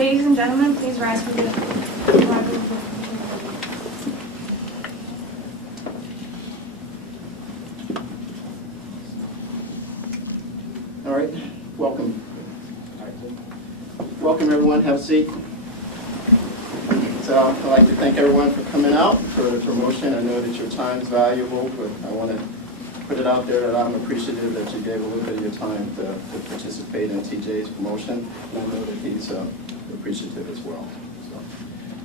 Ladies and gentlemen, please rise for the flag of All right, welcome. Welcome everyone, have a seat. So I'd like to thank everyone for coming out for the promotion. I know that your time is valuable, but I want to put it out there that I'm appreciative that you gave a little bit of your time to participate in TJ's promotion. And I know that he's appreciative as well. So,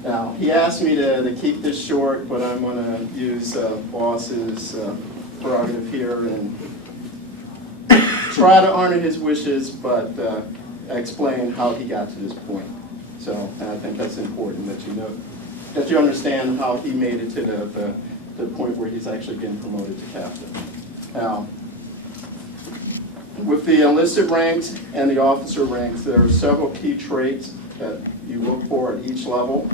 now, he asked me to keep this short, but I'm going to use boss's prerogative here and try to honor his wishes, but explain how he got to this point. So I think that's important that you know, that you understand how he made it to the point where he's actually getting promoted to captain. Now, with the enlisted ranks and the officer ranks, there are several key traits that you look for at each level,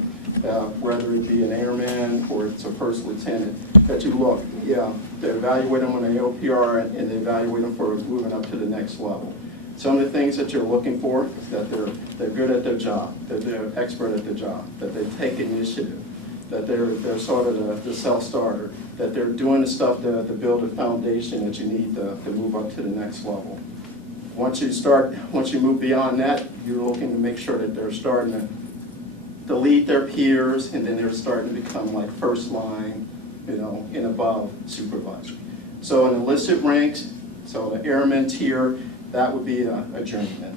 whether it be an airman or it's a first lieutenant, that you look. Yeah, they evaluate them on the AOPR and they evaluate them for moving up to the next level. Some of the things that you're looking for is that they're good at their job, that they're expert at their job, that they take initiative, that they're sort of the self-starter, that they're doing the stuff to build a foundation that you need to move up to the next level. Once you move beyond that, you're looking to make sure that they're starting to lead their peers, and then they're starting to become like first line, you know, and above supervisor. So in enlisted ranks, so the airman tier, that would be a journeyman.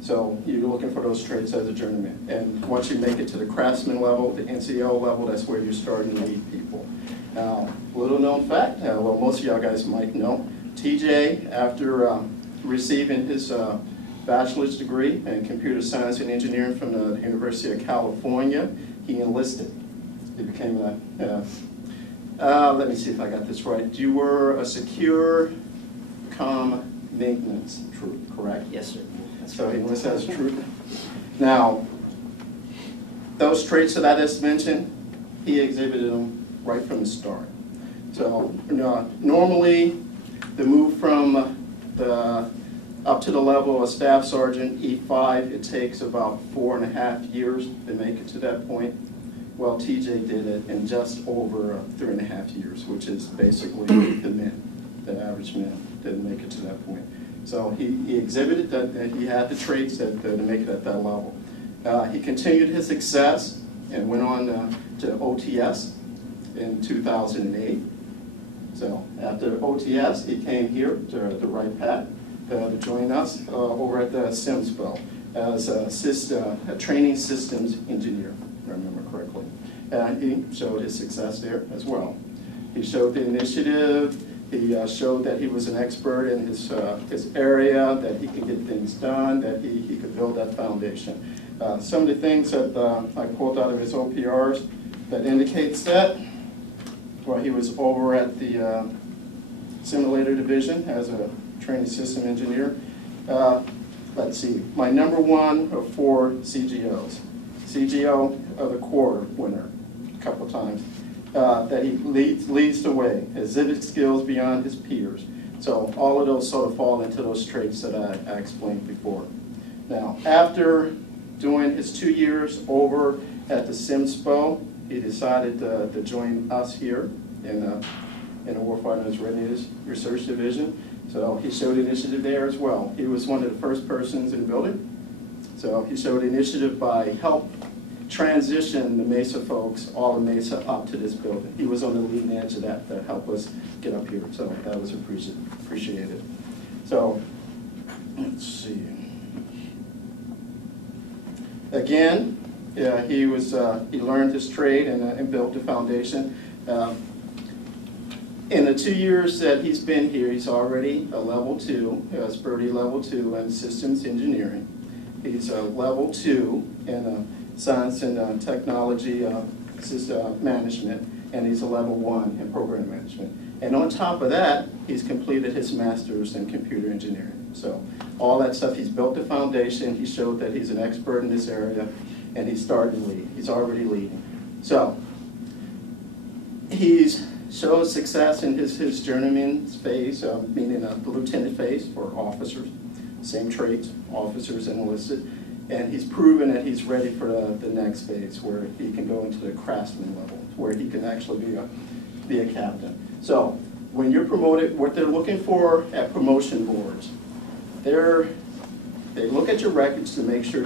So you're looking for those traits as a journeyman. And once you make it to the craftsman level, the NCO level, that's where you're starting to lead people. Now, little known fact, well, most of y'all guys might know, TJ, after receiving his bachelor's degree in computer science and engineering from the University of California, he enlisted. He became let me see if I got this right. You were a secure comm maintenance troop, correct? Yes, sir. So he enlisted as a troop. Now, those traits that I just mentioned, he exhibited them right from the start. So normally, the move from up to the level of staff sergeant E5, it takes about 4.5 years to make it to that point. Well, TJ did it in just over 3.5 years, which is basically the men, the average men, didn't make it to that point. So he exhibited that he had the traits to make it at that level. He continued his success and went on to OTS in 2008. So after OTS, he came here to the right path to join us over at the SIMSPO as a training systems engineer, if I remember correctly. He showed his success there as well. He showed the initiative. He showed that he was an expert in his area, that he could get things done, that he could build that foundation. Some of the things that I pulled out of his OPRs that indicates that, well, he was over at the simulator division as a training system engineer. Let's see, my number one of 4 CGOs. CGO of the Corps winner a couple times. That he leads the way, exhibits skills beyond his peers. So all of those sort of fall into those traits that I explained before. Now, after doing his 2 years over at the SIMSPO, he decided to join us here in the Warfighter's Readiness Research Division. So he showed initiative there as well. He was one of the first persons in the building. So he showed initiative by help transition the Mesa folks, all of Mesa, up to this building. He was on the leading edge of that to help us get up here. So that was appreciated. So let's see. Again, yeah, he learned his trade and built the foundation. In the 2 years that he's been here, he's already a level 2, Spurdy level 2 in systems engineering. He's a level 2 in science and technology system management, and he's a level 1 in program management. And on top of that, he's completed his master's in computer engineering. So all that stuff, he's built the foundation, he showed that he's an expert in this area, and he's starting to lead. He's already leading. So he's showed success in his journeyman phase, meaning the lieutenant phase for officers. Same traits, officers and enlisted. And he's proven that he's ready for the next phase, where he can go into the craftsman level, where he can actually be a captain. So when you're promoted, what they're looking for at promotion boards, they look at your records to make sure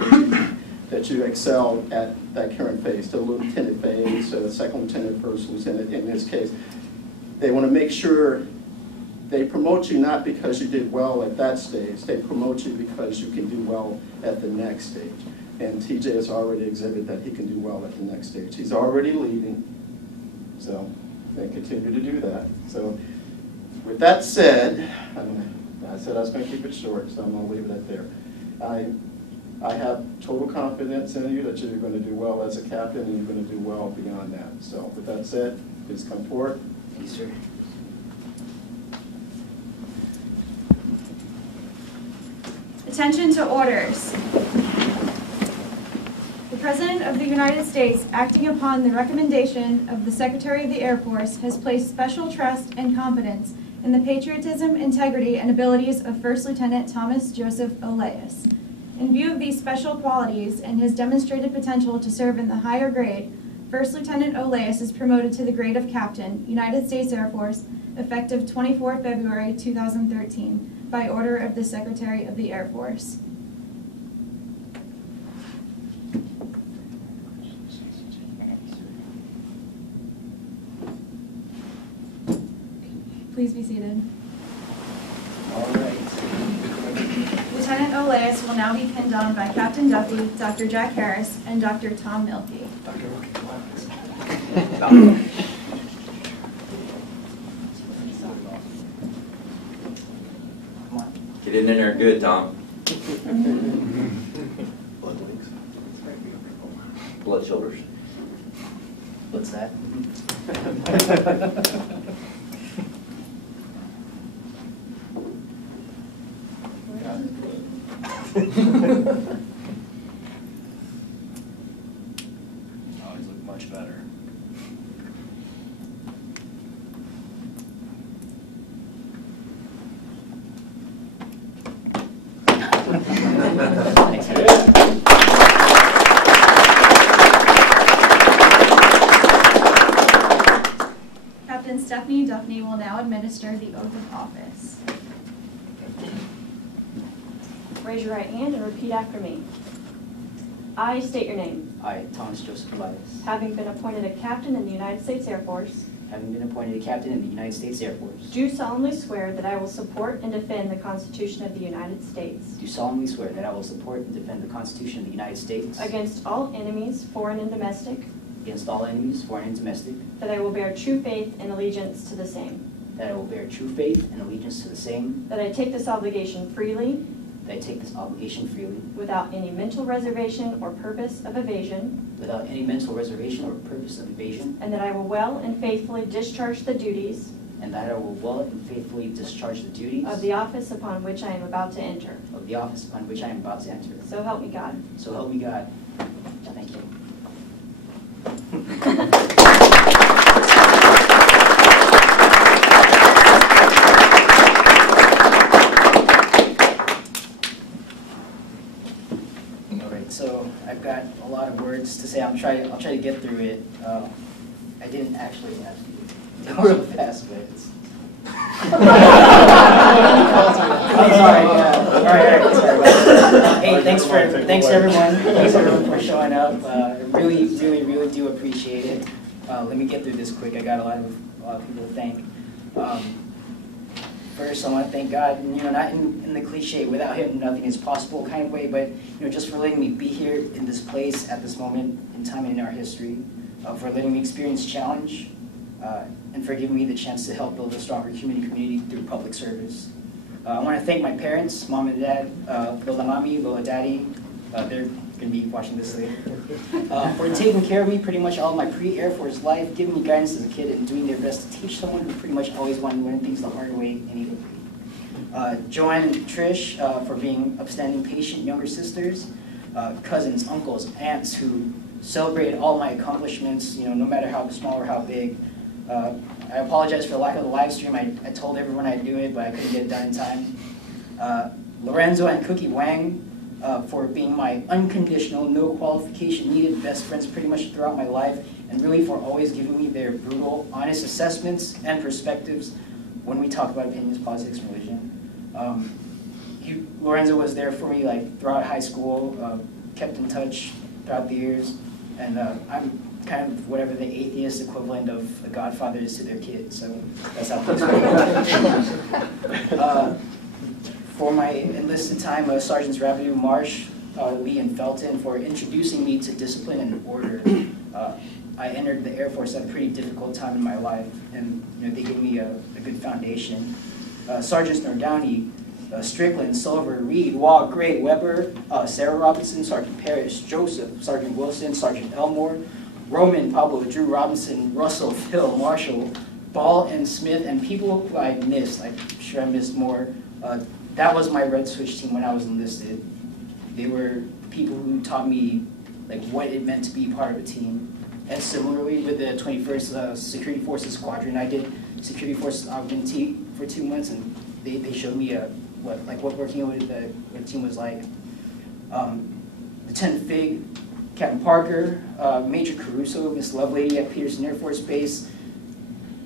that you excel at that current phase, the lieutenant phase, second lieutenant, first lieutenant in this case. They want to make sure they promote you not because you did well at that stage, they promote you because you can do well at the next stage. And TJ has already exhibited that he can do well at the next stage. He's already leading, so they continue to do that. So with that said, I said I was going to keep it short, so I'm going to leave it at there. I have total confidence in you that you're going to do well as a captain and you're going to do well beyond that. So with that said, please come forward. Thank you, sir. Attention to orders. The President of the United States, acting upon the recommendation of the Secretary of the Air Force, has placed special trust and confidence in the patriotism, integrity, and abilities of First Lieutenant Thomas Joseph Oleas. In view of these special qualities and his demonstrated potential to serve in the higher grade, First Lieutenant Oleas is promoted to the grade of Captain, United States Air Force, effective 24 February 2013, by order of the Secretary of the Air Force. Please be seated. All right. Lieutenant Oleas will now be pinned on by Captain Duffy, Dr. Jack Harris, and Dr. Tom Milkey. Dr. Milkey, come on. Get in there good, Tom. Blood wings. Blood shoulders. What's that? Always look much better. Thanks, Captain Stephanie Duffy will now administer the oath of office. Raise your right hand and repeat after me. I state your name. I, Thomas Joseph Elias, Having been appointed a captain in the United States Air Force, having been appointed a captain in the United States Air Force, do solemnly swear that I will support and defend the Constitution of the United States do solemnly swear that I will support and defend the Constitution of the United States against all enemies, foreign and domestic, against all enemies, foreign and domestic, that I will bear true faith and allegiance to the same, that I will bear true faith and allegiance to the same, that I take this obligation freely, that I take this obligation freely, without any mental reservation or purpose of evasion, without any mental reservation or purpose of evasion, and that I will well and faithfully discharge the duties and that I will well and faithfully discharge the duties of the office upon which I am about to enter. of the office upon which I am about to enter. So help me God. So help me God. Thank you. All right, so I've got a lot of words to say. I'll try to get through it. I didn't actually ask you to go real fast, but it's. I'm sorry. All right. Sorry about it. Hey, thanks everyone for showing up. I really do appreciate it. Let me get through this quick. I got a lot of people to thank. First, I want to thank God, not in the cliche, without Him, nothing is possible kind of way, but just for letting me be here in this place at this moment in time in our history, for letting me experience challenge, and for giving me the chance to help build a stronger community through public service. I want to thank my parents, mom and dad, Lola Mami, Lola Daddy. They're going to be watching this later. For taking care of me pretty much all of my pre-Air Force life, giving me guidance as a kid, and doing their best to teach someone who pretty much always wanted to learn things the hard way anyway. Joanne and Trish for being upstanding, patient younger sisters. Cousins, uncles, aunts who celebrated all my accomplishments, no matter how small or how big. I apologize for the lack of the live stream. I told everyone I'd do it, but I couldn't get it done in time. Lorenzo and Cookie Wang for being my unconditional, no qualification needed best friends pretty much throughout my life, and really for always giving me their brutal, honest assessments and perspectives when we talk about opinions, politics, and religion. Lorenzo was there for me like throughout high school, kept in touch throughout the years, and I'm kind of whatever the atheist equivalent of a godfather is to their kid, so that's how things work. For my enlisted time, Sergeants Rabideau, Marsh, Lee, and Felton for introducing me to discipline and order. I entered the Air Force at a pretty difficult time in my life, and they gave me a good foundation. Sergeants Nordani, Strickland, Silver, Reed, Wall, Gray, Weber, Sarah Robinson, Sergeant Parrish, Joseph, Sergeant Wilson, Sergeant Elmore, Roman, Pablo, Drew Robinson, Russell, Phil, Marshall, Ball, and Smith, and people who I missed. I'm sure I missed more. That was my Red Switch team when I was enlisted. They were people who taught me like what it meant to be part of a team. And similarly with the 21st Security Forces Squadron, I did Security Forces Augmentee for 2 months, and they showed me what working with a team was like. Lieutenant Fig, Captain Parker, Major Caruso, Miss Lovelady at Peterson Air Force Base.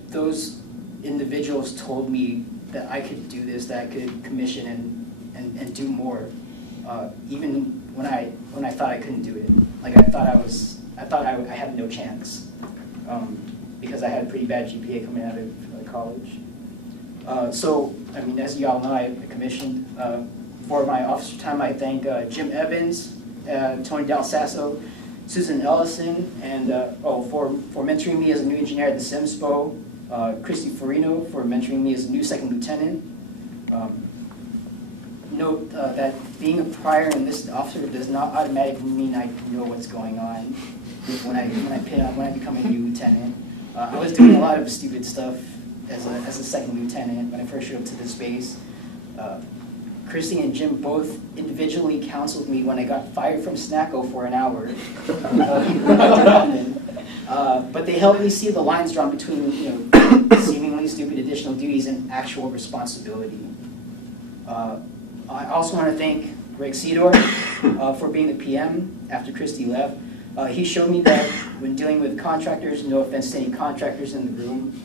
Those individuals told me that I could do this, that I could commission and do more, even when I thought I couldn't do it. Like I thought I had no chance, because I had a pretty bad GPA coming out of college. So, I mean, as you all know, I commissioned. For my officer time, I thank Jim Evans, Tony Del Sasso, Susan Ellison, and for mentoring me as a new engineer at the SIMSPO, Christy Farino for mentoring me as a new second lieutenant. Note that being a prior enlisted officer does not automatically mean I know what's going on when I become a new lieutenant. I was doing a lot of stupid stuff as a second lieutenant when I first showed up to this base. Christy and Jim both individually counseled me when I got fired from Snacko for an hour. But they helped me see the lines drawn between seemingly stupid additional duties and actual responsibility. I also want to thank Greg Cedor for being the PM after Christy left. He showed me that when dealing with contractors, no offense to any contractors in the room,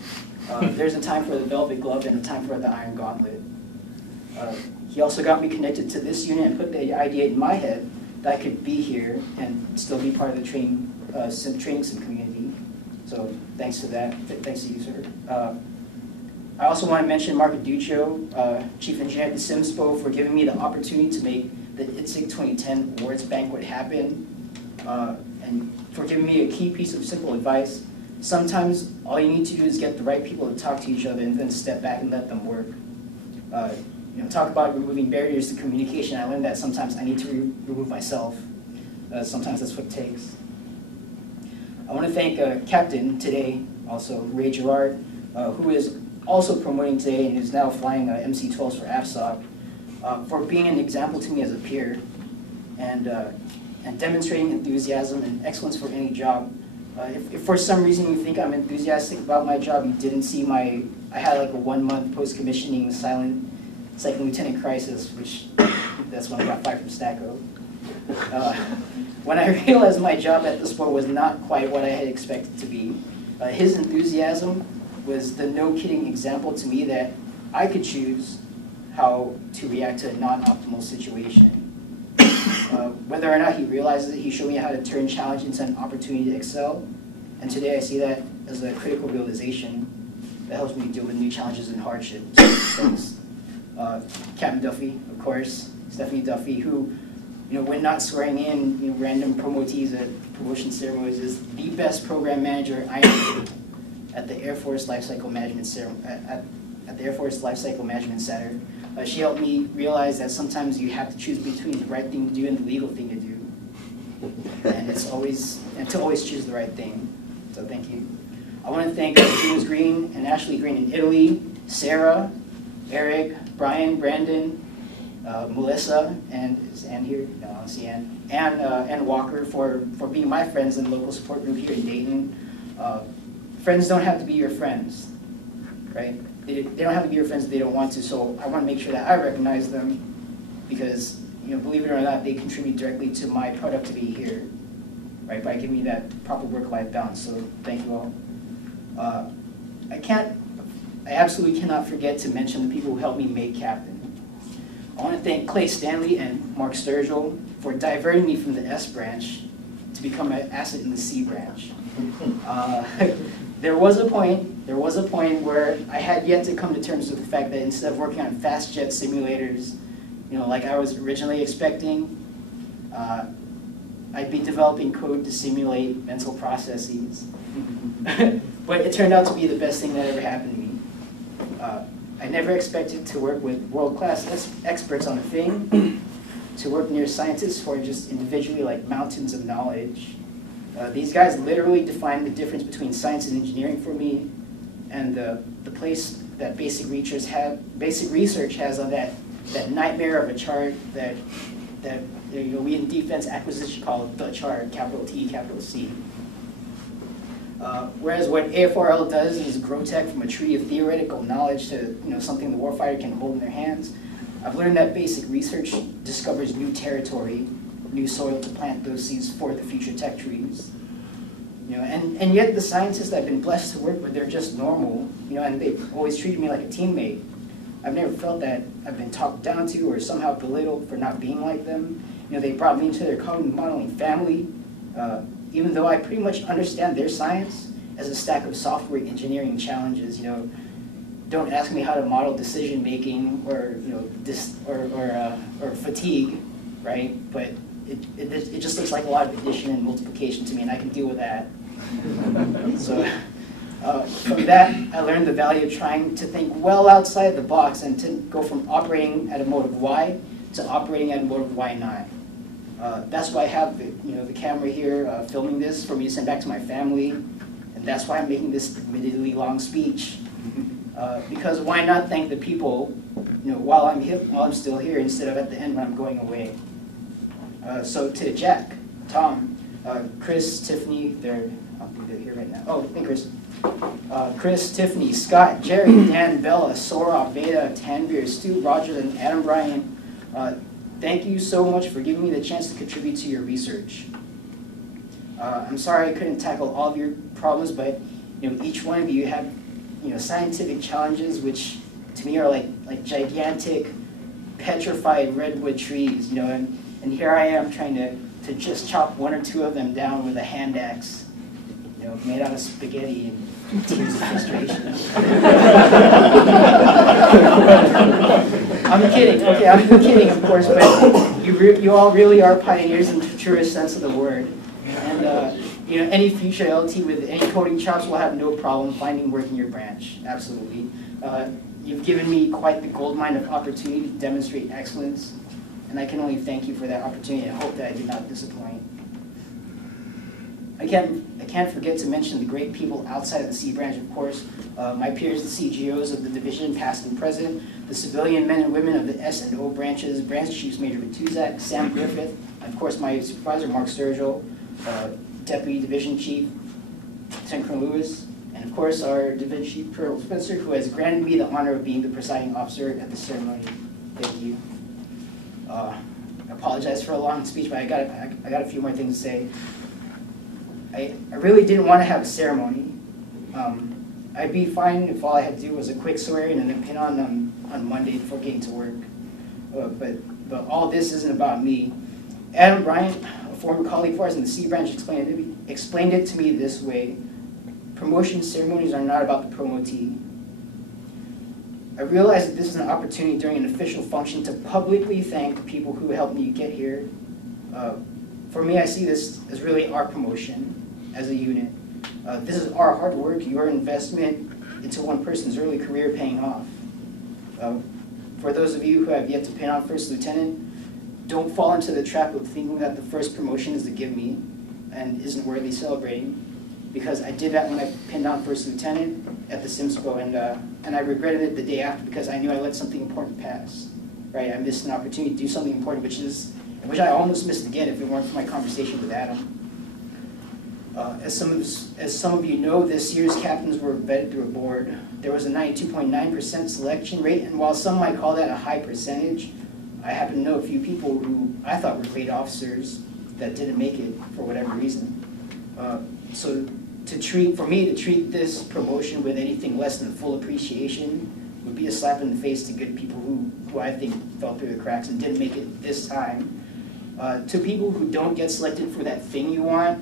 there's a time for the velvet glove and a time for the iron gauntlet. He also got me connected to this unit and put the idea in my head that I could be here and still be part of the training sim community. So thanks to that, thanks to you, sir. I also want to mention Mark Aduccio, Chief Engineer at the SIMSPO, for giving me the opportunity to make the ITSIC 2010 Awards Banquet happen, and for giving me a key piece of simple advice. Sometimes all you need to do is get the right people to talk to each other and then step back and let them work. Talk about removing barriers to communication. I learned that sometimes I need to remove myself. Sometimes that's what it takes. I want to thank Captain today, also Ray Gerard, who is also promoting today and is now flying MC-12s for AFSOC, for being an example to me as a peer and demonstrating enthusiasm and excellence for any job. If for some reason you think I'm enthusiastic about my job, you didn't see I had like a 1-month post-commissioning silent second lieutenant crisis, which that's when I got fired from Stacko. When I realized my job at the sport was not quite what I had expected to be, his enthusiasm was the no-kidding example to me that I could choose how to react to a non-optimal situation. Whether or not he realizes it, he showed me how to turn challenge into an opportunity to excel. And today I see that as a critical realization that helps me deal with new challenges and hardships. Thanks. Captain Duffy, of course, Stephanie Duffy, who, when not swearing in random promotees at promotion ceremonies, is the best program manager I know at the Air Force Lifecycle Management at the Air Force Lifecycle Management Center. She helped me realize that sometimes you have to choose between the right thing to do and the legal thing to do, and to always choose the right thing. So thank you. I want to thank James Green and Ashley Green in Italy, Sarah, Eric, Brian, Brandon, Melissa, and is Ann here? No, I don't see Ann. And Walker for being my friends in the local support group here in Dayton. Friends don't have to be your friends, right? They don't have to be your friends if they don't want to, so I want to make sure that I recognize them because believe it or not, they contribute directly to my productivity here, right, by giving me that proper work-life balance. So thank you all. I absolutely cannot forget to mention the people who helped me make Captain. I want to thank Clay Stanley and Mark Sturgill for diverting me from the S branch to become an asset in the C branch. There was a point where I had yet to come to terms with the fact that instead of working on fast jet simulators, like I was originally expecting, I'd be developing code to simulate mental processes. But it turned out to be the best thing that ever happened to me. I never expected to work with world-class experts on a thing, to work near scientists who are just individually like mountains of knowledge. These guys literally define the difference between science and engineering for me, and the place that basic research has on that nightmare of a chart that we in defense acquisition call the chart, capital T, capital C. Whereas what AFRL does is grow tech from a tree of theoretical knowledge to something the warfighter can hold in their hands. I've learned that basic research discovers new territory, new soil to plant those seeds for the future tech trees. And yet the scientists I've been blessed to work with, they're just normal, and they've always treated me like a teammate. I've never felt that I've been talked down to or somehow belittled for not being like them. They brought me into their cognitive modeling family, even though I pretty much understand their science as a stack of software engineering challenges. Don't ask me how to model decision making or or fatigue, right? But it just looks like a lot of addition and multiplication to me, and I can deal with that. So from that, I learned the value of trying to think well outside the box and to go from operating at a mode of Y to operating at a mode of Y not. That's why I have the camera here filming this for me to send back to my family, and that's why I'm making this admittedly long speech. Because why not thank the people while I'm still here instead of at the end when I'm going away. So to Jack, Tom, Chris, Tiffany, they're here right now. Oh, hey Chris. Chris, Tiffany, Scott, Jerry, Dan, Bella, Sora, Beta, Tanvir, Stu, Roger, and Adam Bryan. Thank you so much for giving me the chance to contribute to your research. I'm sorry I couldn't tackle all of your problems, but each one of you have scientific challenges which to me are like gigantic petrified redwood trees, and here I am trying to just chop one or two of them down with a hand axe, made out of spaghetti and tears of frustration. I'm kidding. Okay, I'm kidding, of course, but you all really are pioneers in the truest sense of the word. And any future LT with any coding chops will have no problem finding work in your branch. Absolutely. You've given me quite the goldmine of opportunity to demonstrate excellence, and I can only thank you for that opportunity and hope that I did not disappoint. I can't forget to mention the great people outside of the C branch, of course. My peers, the CGOs of the division, past and present, the civilian men and women of the S and O branches, Branch Chiefs Major Vituzak, Sam Griffith, and of course my supervisor, Mark Sturgill, Deputy Division Chief, Lieutenant Colonel Lewis, and of course our Division Chief, Colonel Spencer, who has granted me the honor of being the presiding officer at the ceremony. Thank you. I apologize for a long speech, but I got a few more things to say. I really didn't want to have a ceremony. I'd be fine if all I had to do was a quick swearing and a pin on Monday before getting to work. But all this isn't about me. Adam Bryant, a former colleague of ours in the C branch, explained it to me this way: promotion ceremonies are not about the promotee. I realize that this is an opportunity during an official function to publicly thank the people who helped me get here. For me, I see this as really our promotion as a unit. This is our hard work, your investment into one person's early career paying off. For those of you who have yet to pin on First Lieutenant, don't fall into the trap of thinking that the first promotion is the give me and isn't worthy celebrating, because I did that when I pinned on First Lieutenant at the Simspo, and I regretted it the day after because I knew I let something important pass. Right, I missed an opportunity to do something important, which I almost missed again if it weren't for my conversation with Adam. As some of you know, this year's captains were vetted through a board. There was a 92.9% selection rate, and while some might call that a high percentage, I happen to know a few people who I thought were great officers that didn't make it for whatever reason. So for me to treat this promotion with anything less than full appreciation would be a slap in the face to good people who I think fell through the cracks and didn't make it this time. To people who don't get selected for that thing you want,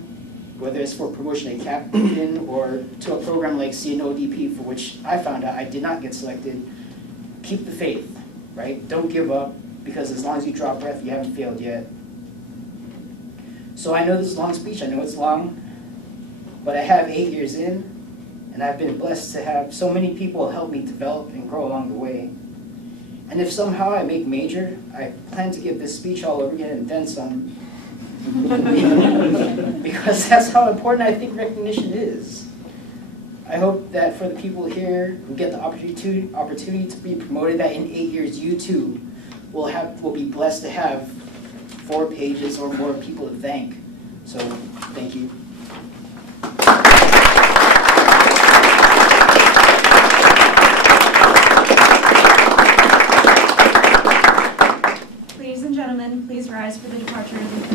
whether it's for promotion at captain or to a program like CNODP, for which I found out I did not get selected, keep the faith, right? Don't give up, because as long as you draw breath, you haven't failed yet. So I know this is a long speech, I know it's long, but I have 8 years in, and I've been blessed to have so many people help me develop and grow along the way. And if somehow I make major, I plan to give this speech all over again and then some. Because that's how important I think recognition is. I hope that for the people here who get the opportunity to be promoted, that in 8 years you too will be blessed to have 4 pages or more people to thank. So thank you. Ladies and gentlemen, please rise for the departure of the